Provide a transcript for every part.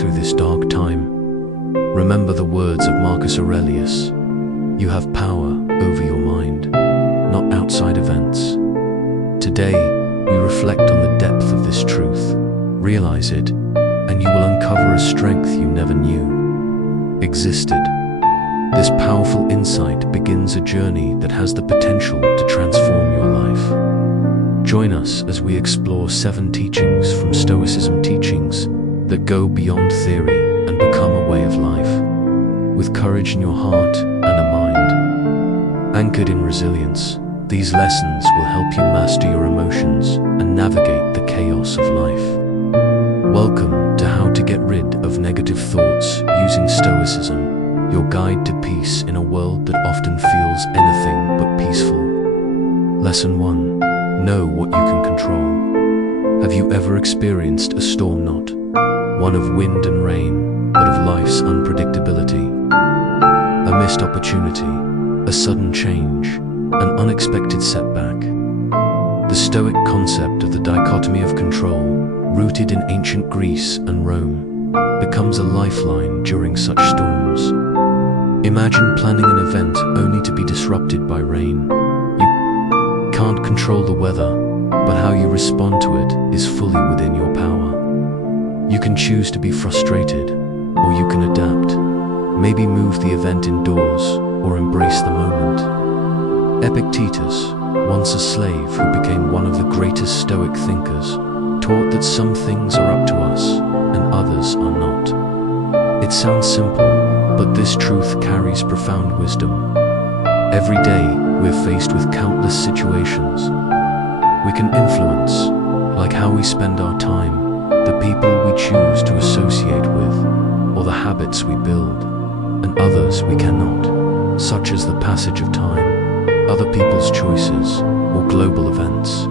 through this dark time, remember the words of Marcus Aurelius: you have power over your mind, not outside events. Today, we reflect on the depth of this truth, realize it, and you will uncover a strength you never knew existed. This powerful insight begins a journey that has the potential to transform your life. Join us as we explore 7 teachings from Stoicism, teachings that go beyond theory and become a way of life, with courage in your heart and a mind anchored in resilience. These lessons will help you master your emotions and navigate the chaos of life. Welcome to How to Get Rid of Negative Thoughts Using Stoicism, your guide to peace in a world that often feels anything but peaceful. Lesson 1. Know what you can control. Have you ever experienced a storm, not one of wind and rain, but of life's unpredictability? A missed opportunity, a sudden change, an unexpected setback. The Stoic concept of the dichotomy of control, rooted in ancient Greece and Rome, becomes a lifeline during such storms. Imagine planning an event only to be disrupted by rain. You can't control the weather, but how you respond to it is fully within your power. You can choose to be frustrated, or you can adapt. Maybe move the event indoors, or embrace the moment. Epictetus, once a slave who became one of the greatest Stoic thinkers, taught that some things are up to us and others are not. It sounds simple, but this truth carries profound wisdom. Every day, we're faced with countless situations we can influence, like how we spend our time, the people we choose to associate with, or the habits we build, and others we cannot, such as the passage of time, other people's choices, or global events.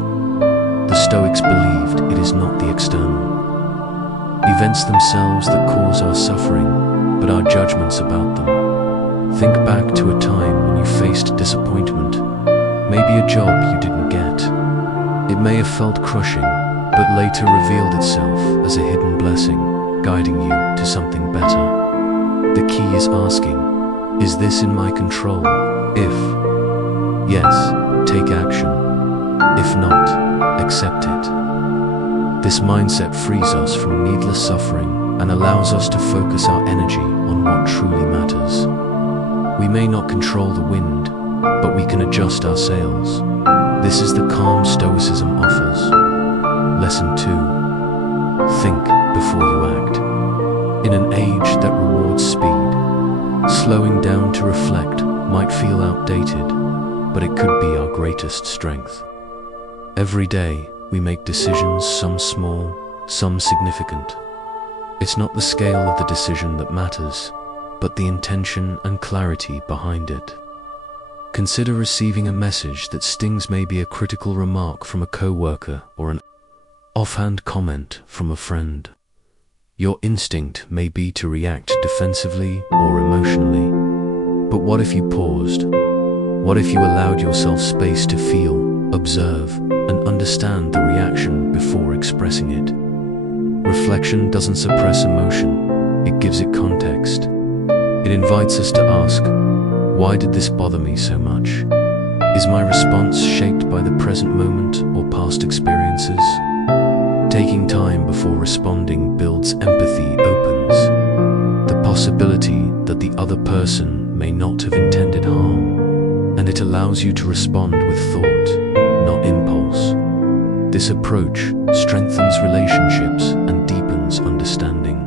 The Stoics believed it is not the external events themselves that cause our suffering, but our judgments about them. Think back to a time when you faced disappointment, maybe a job you didn't get. It may have felt crushing, but later revealed itself as a hidden blessing, guiding you to something better. The key is asking, is this in my control? If yes, take action. If not, accept it. This mindset frees us from needless suffering and allows us to focus our energy on what truly matters. We may not control the wind, but we can adjust our sails. This is the calm Stoicism offers. Lesson 2. Think before you act. In an age that rewards speed, slowing down to reflect might feel outdated, but it could be our greatest strength. Every day, we make decisions, some small, some significant. It's not the scale of the decision that matters, but the intention and clarity behind it. Consider receiving a message that stings, maybe a critical remark from a coworker or an offhand comment from a friend. Your instinct may be to react defensively or emotionally. But what if you paused? What if you allowed yourself space to feel, observe, and understand the reaction before expressing it? Reflection doesn't suppress emotion, it gives it context. It invites us to ask, why did this bother me so much? Is my response shaped by the present moment or past experiences? Taking time before responding builds empathy, opens the possibility that the other person may not have intended harm, and it allows you to respond with thought, not impulse. This approach strengthens relationships and deepens understanding.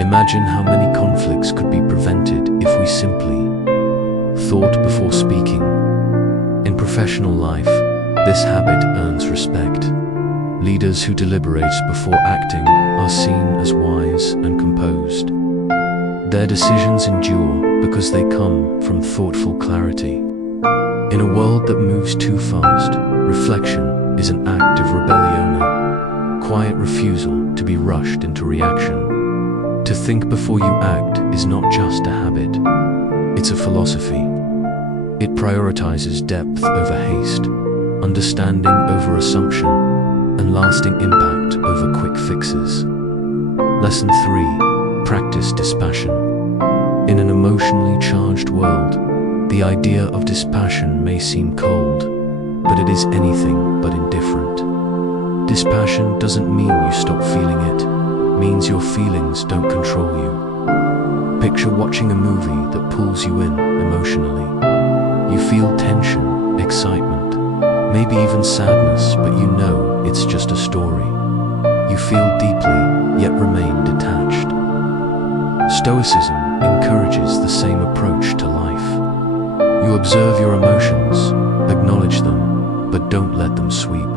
Imagine how many conflicts could be prevented if we simply thought before speaking. In professional life, this habit earns respect. Leaders who deliberate before acting are seen as wise and composed. Their decisions endure because they come from thoughtful clarity. In a world that moves too fast, reflection is an act of rebellion, a quiet refusal to be rushed into reaction. To think before you act is not just a habit, it's a philosophy. It prioritizes depth over haste, understanding over assumption, and lasting impact over quick fixes. Lesson 3. Practice dispassion. In an emotionally charged world, the idea of dispassion may seem cold, but it is anything but indifferent. Dispassion doesn't mean you stop feeling it, it means your feelings don't control you. Picture watching a movie that pulls you in emotionally. You feel tension, excitement, maybe even sadness, but you know it's just a story. You feel deeply, yet remain detached. Stoicism encourages the same approach to life. You observe your emotions, acknowledge them, but don't let them sweep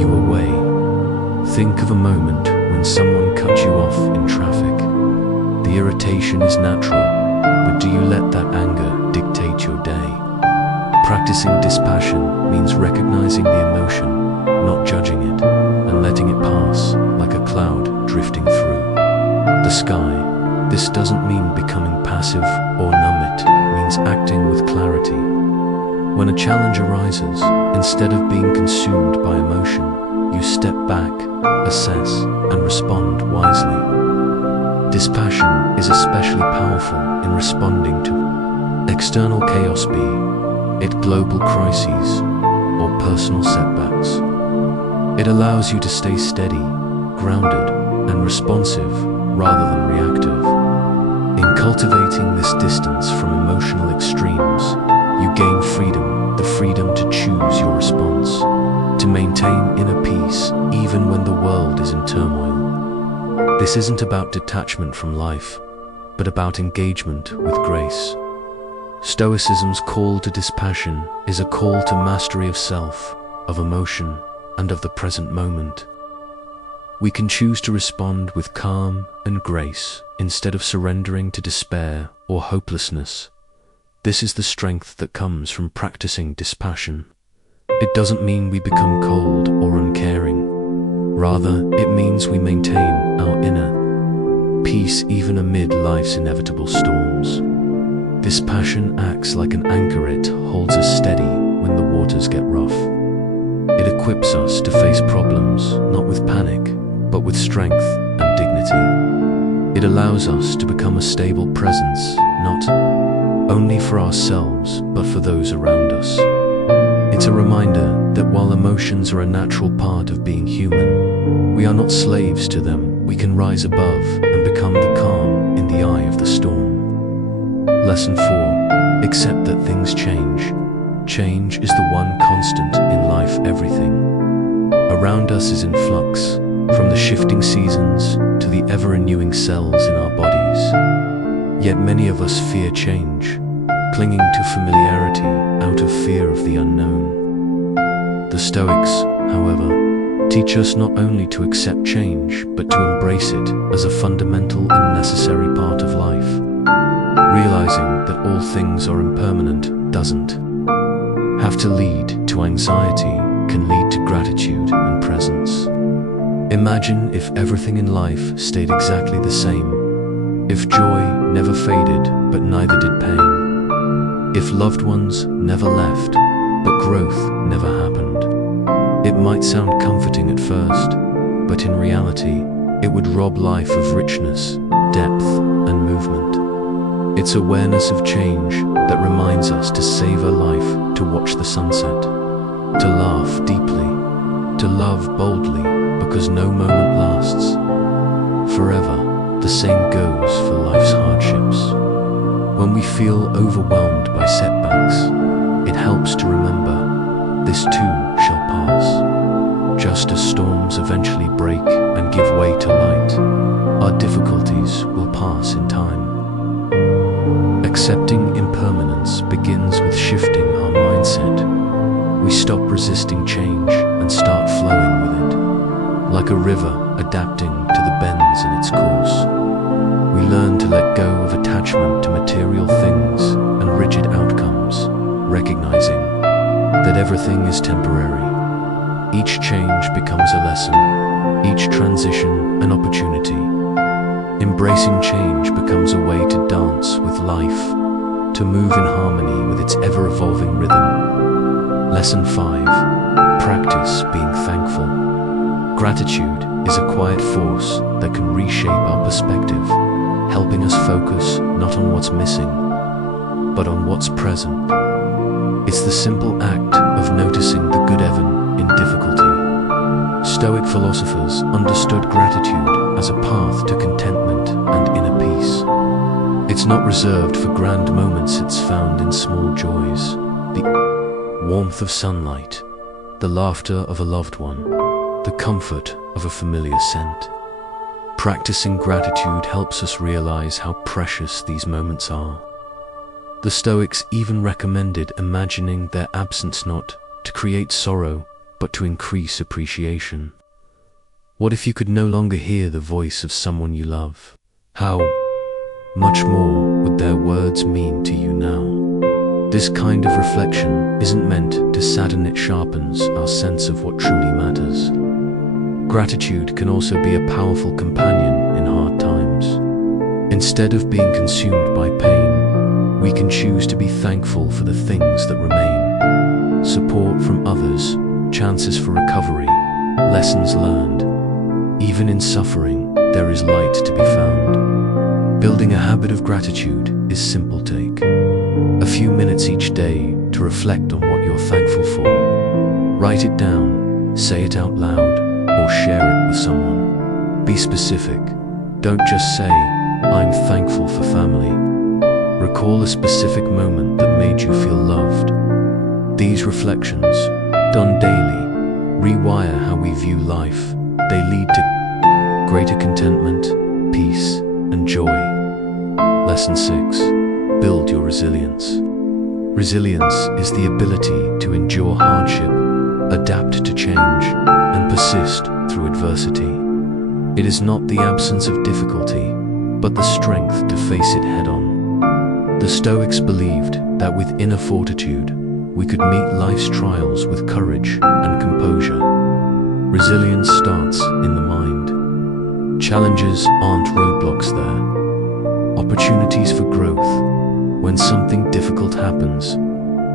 you away. Think of a moment when someone cut you off in traffic. The irritation is natural, but do you let that anger dictate your day? Practicing dispassion means recognizing the emotion, not judging it, and letting it pass like a cloud drifting through the sky. This doesn't mean becoming passive or numb, it means acting with clarity. When a challenge arises, instead of being consumed by emotion, you step back, assess, and respond wisely. Dispassion is especially powerful in responding to external chaos, be it global crises or personal setbacks. It allows you to stay steady, grounded, and responsive rather than reactive. In cultivating this distance from emotional extremes, you gain freedom, the freedom to choose your response, to maintain inner peace even when the world is in turmoil. This isn't about detachment from life, but about engagement with grace. Stoicism's call to dispassion is a call to mastery of self, of emotion, and of the present moment. We can choose to respond with calm and grace instead of surrendering to despair or hopelessness. This is the strength that comes from practicing dispassion. It doesn't mean we become cold or uncaring. Rather, it means we maintain our inner peace even amid life's inevitable storms. Dispassion acts like an anchor. It holds us steady when the waters get rough. It equips us to face problems not with panic, but with strength and dignity. It allows us to become a stable presence, not only for ourselves, but for those around us. It's a reminder that while emotions are a natural part of being human, we are not slaves to them. We can rise above and become the calm in the eye of the storm. Lesson 4. Accept that things change. Change is the one constant in life. Everything around us is in flux, from the shifting seasons to the ever-renewing cells in our bodies. Yet many of us fear change, clinging to familiarity out of fear of the unknown. The Stoics, however, teach us not only to accept change, but to embrace it as a fundamental and necessary part of life. Realizing that all things are impermanent doesn't have to lead to anxiety, can lead to gratitude and presence. Imagine if everything in life stayed exactly the same. If joy never faded, but neither did pain. If loved ones never left, but growth never happened. It might sound comforting at first, but in reality, it would rob life of richness, depth, and movement. It's awareness of change that reminds us to savor life, to watch the sunset, to laugh deeply, to love boldly, because no moment lasts forever. The same goes for life's hardships. When we feel overwhelmed by setbacks, it helps to remember this too shall pass. Just as storms eventually break and give way to light, our difficulties will pass in time. Accepting impermanence begins with shifting our mindset. We stop resisting change and start flowing with it. Like a river adapting to the bends in its course, we learn to let go of attachment to material things and rigid outcomes, recognizing that everything is temporary. Each change becomes a lesson, each transition an opportunity. Embracing change becomes a way to dance with life, to move in harmony with its ever-evolving rhythm. Lesson 5. Practice being thankful. Gratitude is a quiet force that can reshape our perspective, helping us focus not on what's missing, but on what's present. It's the simple act of noticing the good even in difficulty. Stoic philosophers understood gratitude as a path to contentment and inner peace. It's not reserved for grand moments, it's found in small joys. The warmth of sunlight, the laughter of a loved one, the comfort of a familiar scent. Practicing gratitude helps us realize how precious these moments are. The Stoics even recommended imagining their absence not to create sorrow, but to increase appreciation. What if you could no longer hear the voice of someone you love? How much more would their words mean to you now? This kind of reflection isn't meant to sadden, it sharpens our sense of what truly matters. Gratitude can also be a powerful companion in hard times. Instead of being consumed by pain, we can choose to be thankful for the things that remain. Support from others, chances for recovery, lessons learned. Even in suffering, there is light to be found. Building a habit of gratitude is simple. Take a few minutes each day to reflect on what you're thankful for. Write it down, say it out loud, or share it with someone. Be specific. Don't just say, "I'm thankful for family." Recall a specific moment that made you feel loved. These reflections, done daily, rewire how we view life. They lead to greater contentment, peace, and joy. Lesson 6. Build your resilience. Resilience is the ability to endure hardship, adapt to change, and persist through adversity. It is not the absence of difficulty, but the strength to face it head-on. The Stoics believed that with inner fortitude, we could meet life's trials with courage and composure. Resilience starts in the mind. Challenges aren't roadblocks there, opportunities for growth. When something difficult happens,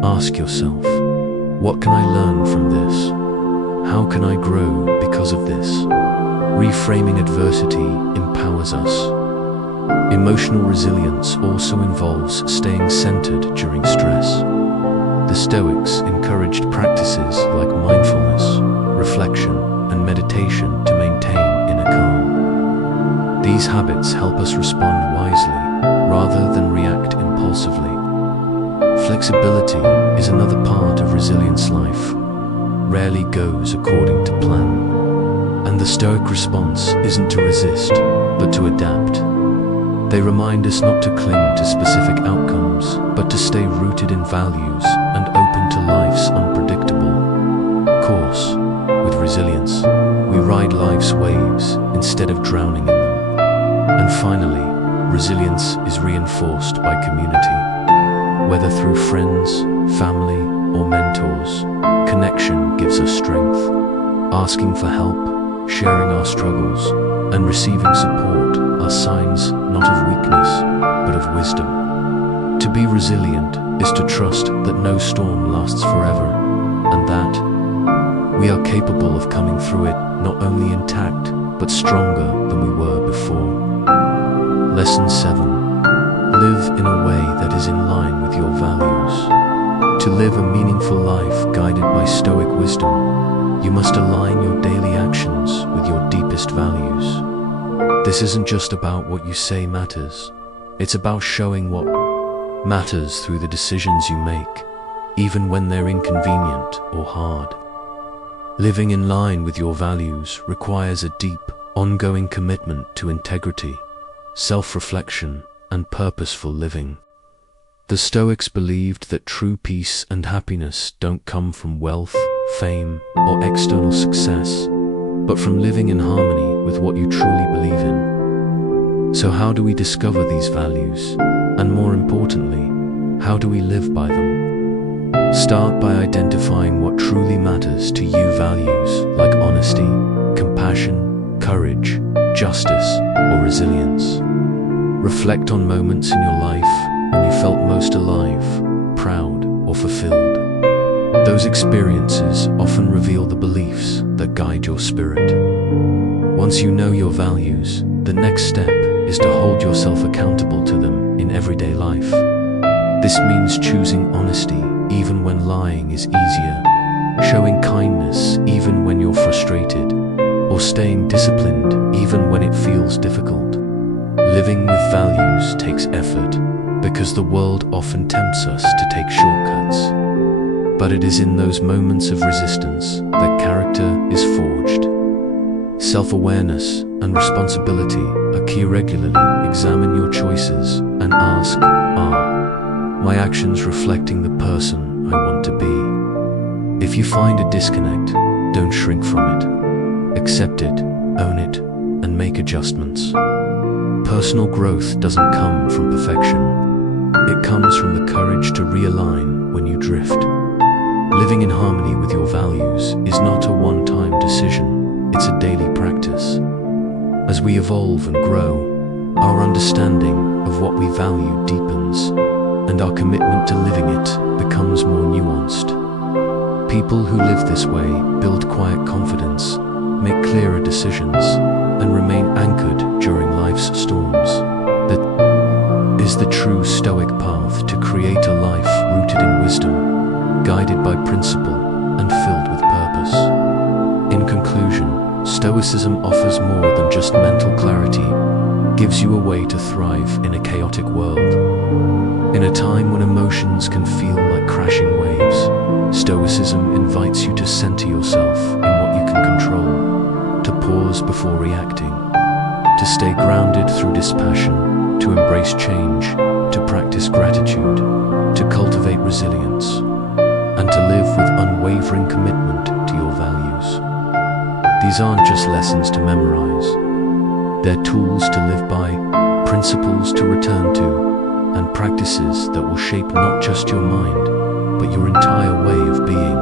ask yourself, what can I learn from this? How can I grow because of this? Reframing adversity empowers us. Emotional resilience also involves staying centered during stress. The Stoics encouraged practices like mindfulness, reflection, and meditation to maintain inner calm. These habits help us respond wisely rather than react impulsively. Flexibility is another part of resilience. Life rarely goes according to plan, and the Stoic response isn't to resist, but to adapt. They remind us not to cling to specific outcomes, but to stay rooted in values and open to life's unpredictable course. With resilience, we ride life's waves instead of drowning in them. And finally, resilience is reinforced by community. Whether through friends, family, or mentors, connection gives us strength. Asking for help, sharing our struggles, and receiving support are signs not of weakness, but of wisdom. To be resilient is to trust that no storm lasts forever, and that we are capable of coming through it not only intact, but stronger than we were before. Lesson 7. Live in a way that is in line with your values. To live a meaningful life guided by Stoic wisdom, you must align your daily actions with your deepest values. This isn't just about what you say matters. It's about showing what matters through the decisions you make, even when they're inconvenient or hard. Living in line with your values requires a deep, ongoing commitment to integrity, self-reflection, and purposeful living. The Stoics believed that true peace and happiness don't come from wealth, fame, or external success, but from living in harmony with what you truly believe in. So how do we discover these values? And more importantly, how do we live by them? Start by identifying what truly matters to you. Values like honesty, compassion, courage, justice, or resilience. Reflect on moments in your life when you felt most alive, proud, or fulfilled. Those experiences often reveal the beliefs that guide your spirit. Once you know your values, the next step is to hold yourself accountable to them in everyday life. This means choosing honesty even when lying is easier, showing kindness even when you're frustrated, or staying disciplined even when it feels difficult. Living with values takes effort because the world often tempts us to take shortcuts. But it is in those moments of resistance that character is forged. Self-awareness and responsibility are key. Regularly examine your choices and ask, are my actions reflecting the person I want to be? If you find a disconnect, don't shrink from it. Accept it, own it, and make adjustments. Personal growth doesn't come from perfection. It comes from the courage to realign when you drift. Living in harmony with your values is not a one-time decision, it's a daily practice. As we evolve and grow, our understanding of what we value deepens, and our commitment to living it becomes more nuanced. People who live this way build quiet confidence, make clearer decisions, and remain anchored during life's storms. That is the true Stoic path to create a life rooted in wisdom, guided by principle, and filled with purpose. In conclusion, Stoicism offers more than just mental clarity, gives you a way to thrive in a chaotic world. In a time when emotions can feel like crashing waves, Stoicism invites you to center yourself in what you can control, to pause before reacting, to stay grounded through dispassion, to embrace change, to practice gratitude, to cultivate resilience, and to live with unwavering commitment to your values. These aren't just lessons to memorize. They're tools to live by, principles to return to, and practices that will shape not just your mind, but your entire way of being.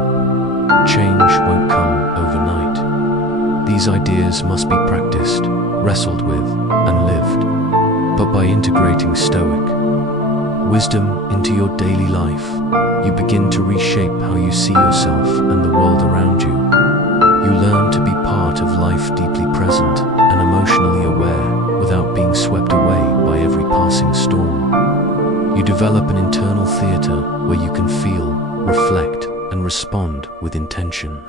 Change won't come overnight. These ideas must be practiced, wrestled with, and lived. But by integrating Stoic wisdom into your daily life, you begin to reshape how you see yourself and the world around you. You learn to be part of life deeply present and emotionally aware without being swept away by every passing storm. You develop an internal theater where you can feel, reflect, and respond with intention.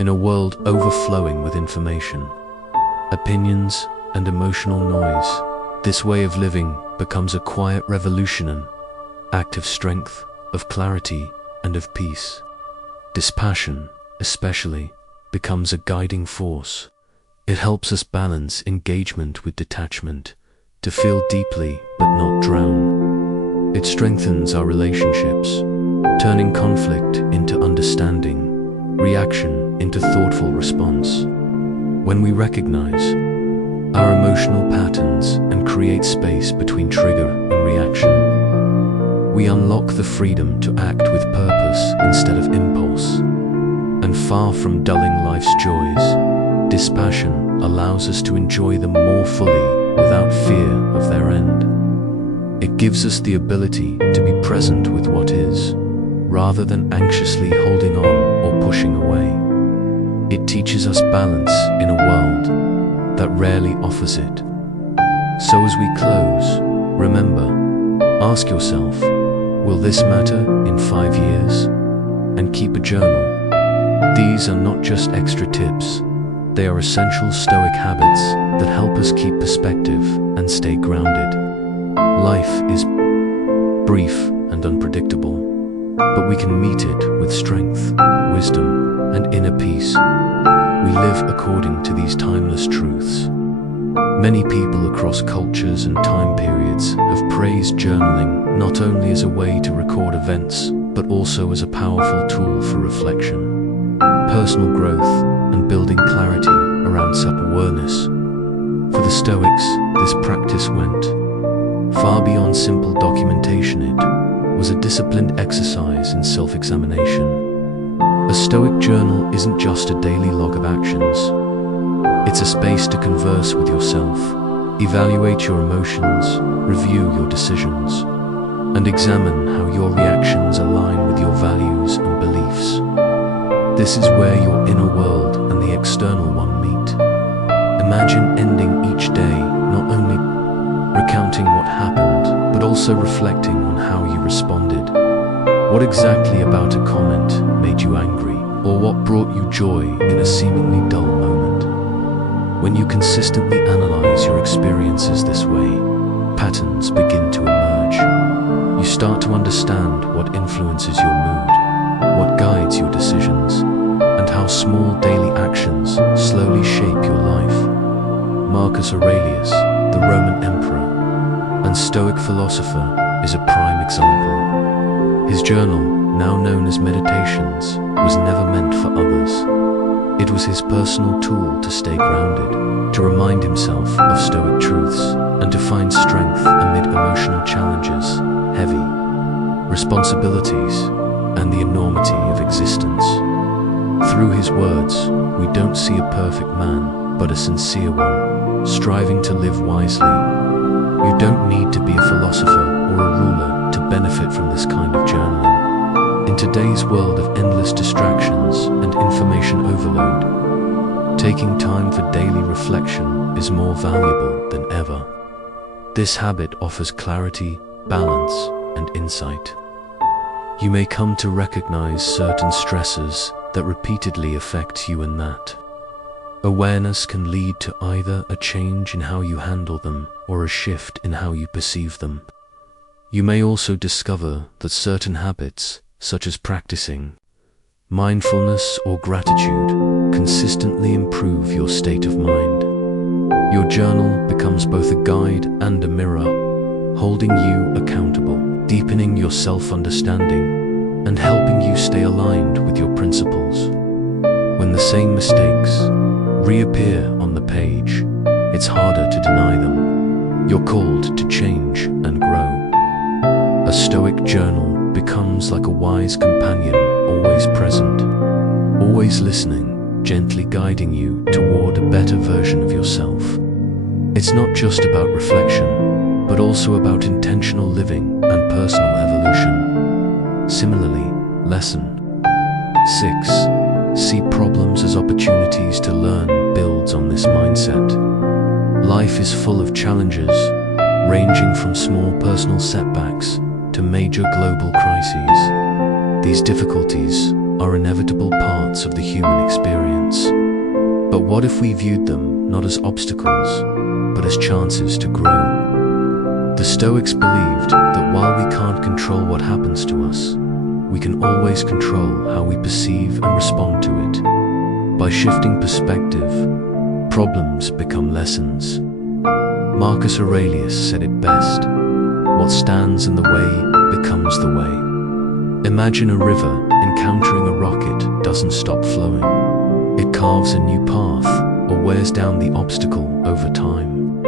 In a world overflowing with information, opinions, and emotional noise, this way of living becomes a quiet revolution, an act of strength, of clarity, and of peace. Dispassion, especially, becomes a guiding force. It helps us balance engagement with detachment, to feel deeply but not drown. It strengthens our relationships, turning conflict into understanding, reaction into thoughtful response. When we recognize our emotional patterns and create space between trigger and reaction, we unlock the freedom to act with purpose instead of impulse. And far from dulling life's joys, dispassion allows us to enjoy them more fully without fear of their end. It gives us the ability to be present with what is, rather than anxiously holding on or pushing away. It teaches us balance in a world that rarely offers it. So as we close, remember, ask yourself, will this matter in 5 years? And keep a journal. These are not just extra tips, they are essential Stoic habits that help us keep perspective and stay grounded. Life is brief and unpredictable, but we can meet it with strength, wisdom, and inner peace. We live according to these timeless truths. Many people across cultures and time periods have praised journaling not only as a way to record events, but also as a powerful tool for reflection, personal growth, and building clarity around self-awareness. For the Stoics, this practice went far beyond simple documentation. It was a disciplined exercise in self-examination. A Stoic journal isn't just a daily log of actions. It's a space to converse with yourself, evaluate your emotions, review your decisions, and examine how your reactions align with your values and beliefs. This is where your inner world and the external one meet. Imagine ending each day not only recounting what happened, but also reflecting on how you responded. What exactly about a comment made you angry, or what brought you joy in a seemingly dull moment? When you consistently analyze your experiences this way, patterns begin to emerge. You start to understand what influences your mood, what guides your decisions, and how small daily actions slowly shape your life. Marcus Aurelius, the Roman emperor and Stoic philosopher, is a prime example. His journal, now known as Meditations, was never meant for others. It was his personal tool to stay grounded, to remind himself of Stoic truths, and to find strength amid emotional challenges, heavy responsibilities, and the enormity of existence. Through his words, we don't see a perfect man, but a sincere one, striving to live wisely. You don't need to be a philosopher or a ruler to benefit from this kind of journaling. In today's world of endless distractions and information overload, taking time for daily reflection is more valuable than ever. This habit offers clarity, balance, and insight. You may come to recognize certain stresses that repeatedly affect you and that. Awareness can lead to either a change in how you handle them or a shift in how you perceive them. You may also discover that certain habits, such as practicing mindfulness or gratitude, consistently improve your state of mind. Your journal becomes both a guide and a mirror, holding you accountable, deepening your self-understanding, and helping you stay aligned with your principles. When the same mistakes reappear on the page, it's harder to deny them. You're called to change and grow. A Stoic journal becomes like a wise companion, always present, always listening, gently guiding you toward a better version of yourself. It's not just about reflection, but also about intentional living and personal evolution. Similarly, Lesson 6. See problems as opportunities to learn builds on this mindset. Life is full of challenges, ranging from small personal setbacks to major global crises. These difficulties are inevitable parts of the human experience. But what if we viewed them not as obstacles, but as chances to grow? The Stoics believed that while we can't control what happens to us, we can always control how we perceive and respond to it. By shifting perspective, problems become lessons. Marcus Aurelius said it best: what stands in the way becomes the way. Imagine a river encountering a rocket doesn't stop flowing. It carves a new path or wears down the obstacle over time.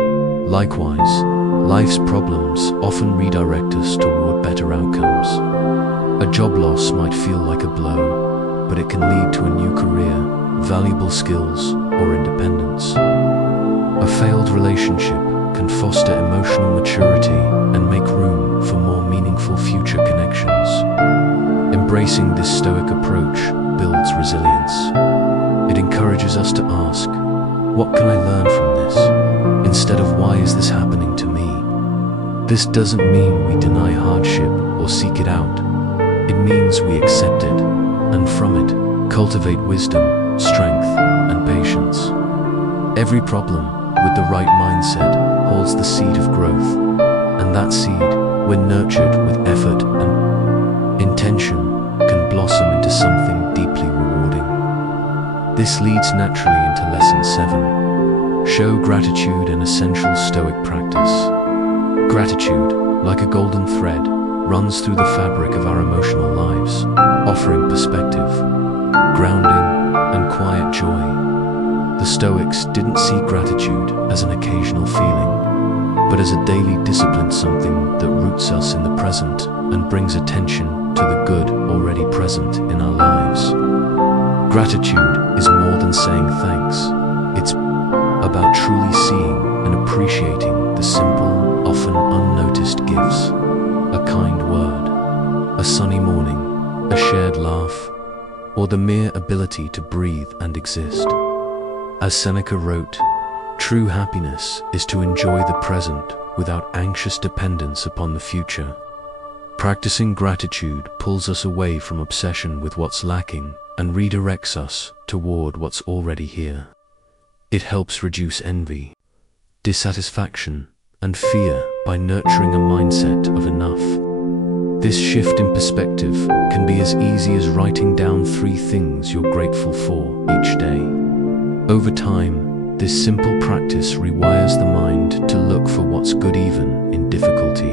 Likewise, life's problems often redirect us toward better outcomes. A job loss might feel like a blow, but it can lead to a new career, valuable skills, or independence. A failed relationship can foster emotional maturity and make room for more meaningful future connections. Embracing this Stoic approach builds resilience. It encourages us to ask, what can I learn from this? Instead of, why is this happening to me? This doesn't mean we deny hardship or seek it out. It means we accept it, and from it, cultivate wisdom, strength, and patience. Every problem, with the right mindset, holds the seed of growth, and that seed, when nurtured with effort and intention, can blossom into something deeply rewarding. This leads naturally into Lesson 7. Show gratitude, an essential Stoic practice. Gratitude, like a golden thread, runs through the fabric of our emotional lives, offering perspective, grounding, and quiet joy. The Stoics didn't see gratitude as an occasional feeling, but as a daily discipline, something that roots us in the present and brings attention to the good already present in our lives. Gratitude is more than saying thanks. It's about truly seeing and appreciating the simple, often unnoticed gifts. A kind word, a sunny morning, a shared laugh, or the mere ability to breathe and exist. As Seneca wrote, True happiness is to enjoy the present without anxious dependence upon the future. Practicing gratitude pulls us away from obsession with what's lacking and redirects us toward what's already here. It helps reduce envy, dissatisfaction, and fear by nurturing a mindset of enough. This shift in perspective can be as easy as writing down 3 things you're grateful for each day. Over time, this simple practice rewires the mind to look for what's good even in difficulty.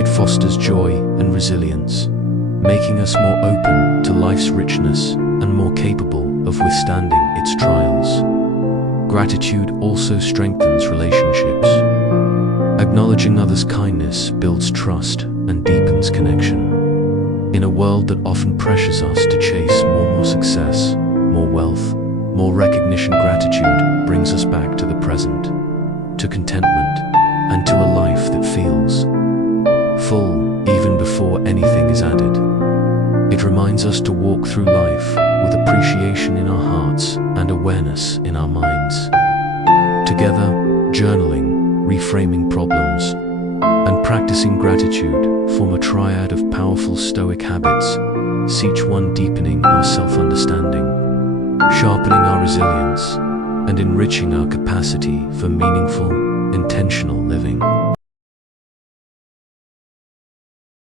It fosters joy and resilience, making us more open to life's richness and more capable of withstanding its trials. Gratitude also strengthens relationships. Acknowledging others' kindness builds trust and deepens connection. In a world that often pressures us to chase more success, more wealth, more recognition, gratitude brings us back to the present, to contentment, and to a life that feels full even before anything is added. It reminds us to walk through life with appreciation in our hearts and awareness in our minds. Together, journaling, reframing problems, and practicing gratitude form a triad of powerful Stoic habits, each one deepening our self-understanding, sharpening our resilience, and enriching our capacity for meaningful, intentional living.